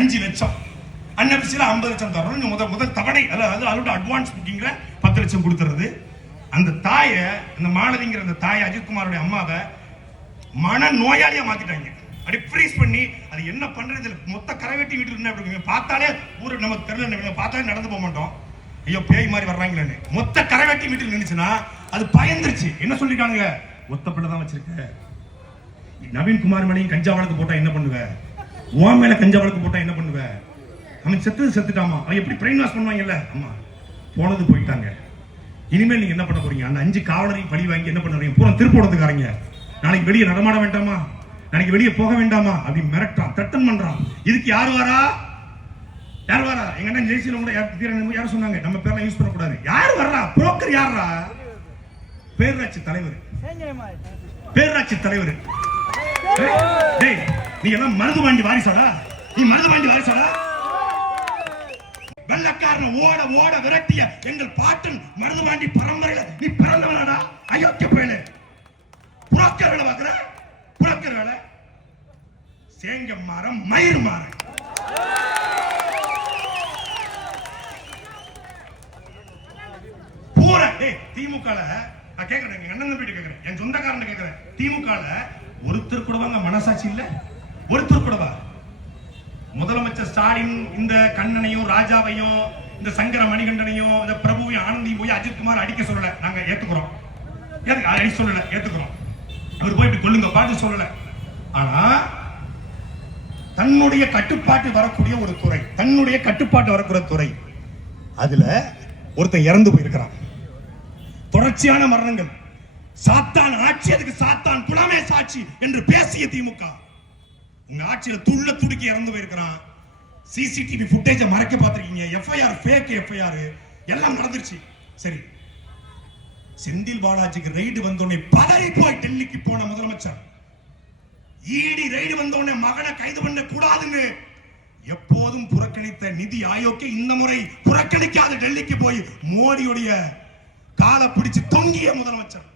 5 லட்சம், அன்அபிஷியலா 50 லட்சம் தரணும். முதல் தவணை, அதாவது அதோட அட்வான்ஸ் புக்கிங்ல 10 லட்சம் கொடுத்துறது. அந்த தாயை, அந்த மாலதிங்கிற அந்த தாயை, அஜித்குமாரோட அம்மாவை மன நோயாளியா மாத்திட்டாங்க. அப்படி ஃப்ரீஸ் பண்ணி அது என்ன பண்றது, மொத்த கரைவெட்டி வீட்டுல என்ன பார்த்தாலே ஊரு நம்ம தெரியல, பார்த்தாலே நடந்து போக மாட்டோம். ஐயோ பேய் மாதிரி வர்றாங்களேன்னு. மொத்த கரைவெட்டி வீட்டில் நின்றுச்சுன்னா அது பயந்துருச்சு. என்ன சொல்லிருக்காங்க, ஒத்த பிள்ளை தான் வச்சிருக்க, நவீன்குமார் மேலையும் கஞ்சா வழக்கு போட்டா என்ன பண்ணுவ, உன் மேல கஞ்சா வழக்கு போட்டா என்ன பண்ணுவ, அவன் செத்துட்டாமா, அவன் எப்படி பிரெயின் வாஷ் பண்ணுவாங்கல்ல. அம்மா போனது போயிட்டாங்க, இனிமேல் நீங்க என்ன பண்ண போறீங்க, அந்த 5 காவலரையும் பழி வாங்கி என்ன பண்ணுறீங்க, பூரா திருப்போடத்துக்காரங்க, நாளைக்கு வெளியே நடமாட வேண்டாமா, நாளைக்கு வெளியே போக வேண்டாமா அப்படி மிரட்டான், தட்டன் பண்றான். இதுக்கு யார் வரா, எங்க அண்ணன் ஜெய்சில கூட யார் சொன்னாங்க நம்ம பேர்லாம் யூஸ் பண்ணக்கூடாது. யார் வர்றா, புரோக்கர் யாரா, பேரூராட்சி தலைவர், பேரூராட்சி தலைவர். நீ எல்லாம் மருதுபாண்டி வாரிசாடா, நீ மருதுபாண்டி வாரிசாடா. வெள்ளக்காரன ஓட ஓட விரட்டிய எங்கள் பாட்டன் மருதுபாண்டி பரம்பரையில நீ பிறந்தவனாடா, அயோக்கிய பயலே. புரோக்கர் வேலை பார்க்கிற, புரோக்கர் வேலை, சேங்க மரம் மயிர் மாற. திமுக நான் கேக்குறேன், எங்க அண்ணன் தம்பி கேக்குறேன், என் சொந்தக்காரன் கேக்குறேன், திமுக ஒருத்தர் கூடவாங்க மனசாட்சி இல்ல, ஒருத்தர் கூடவா? முதலமைச்சர் ஸ்டாலின் இந்த கண்ணனையும் ராஜாவையும் இந்த சங்கர மணிகண்டனையும் இந்த பிரபுவையும் ஆனந்தையும் போய் அஜித்குமார் அடிக்க சொல்லல, நாங்க ஏத்துக்கிறோம், அடி சொல்லல, ஏத்துக்கிறோம். அவர் போய் இப்படி கொள்ளுங்க பாட்டு சொல்லல. ஆனா தன்னுடைய கட்டுப்பாட்டு வரக்கூடிய ஒரு துறை, தன்னுடைய கட்டுப்பாட்டு வரக்கூடிய துறை, அதுல ஒருத்தன் இறந்து போயிருக்கிறான். தொடர்ச்சியான மரணங்கள், சாத்தான் ஆட்சி, அதுக்கு சாத்தான் குலமே சாட்சி என்று பேசிய திமுக உங்க ஆட்சியில துள்ள துடுக்கி இறந்து போயிருக்கிறான். சிசிடிவி ஃபுட்டேஜ மறைக்க பார்த்திருக்கீங்க, எஃப்ஐஆர் ஃபேக் எஃப்ஐஆர் எல்லாம் நடந்துருச்சு. சரி, செந்தில் பாலாஜிக்கு ரைடு வந்தோடனே பதறி போய் டெல்லிக்கு போன முதலமைச்சர், ஈடி ரைடு வந்தோடனே மகனை கைது பண்ண கூடாதுன்னு எப்போதும் புறக்கணித்த நிதி ஆயோக்கை இந்த முறை புறக்கணிக்காத டெல்லிக்கு போய் மோடியுடைய காலை பிடிச்சு தொங்கிய முதலமைச்சர்.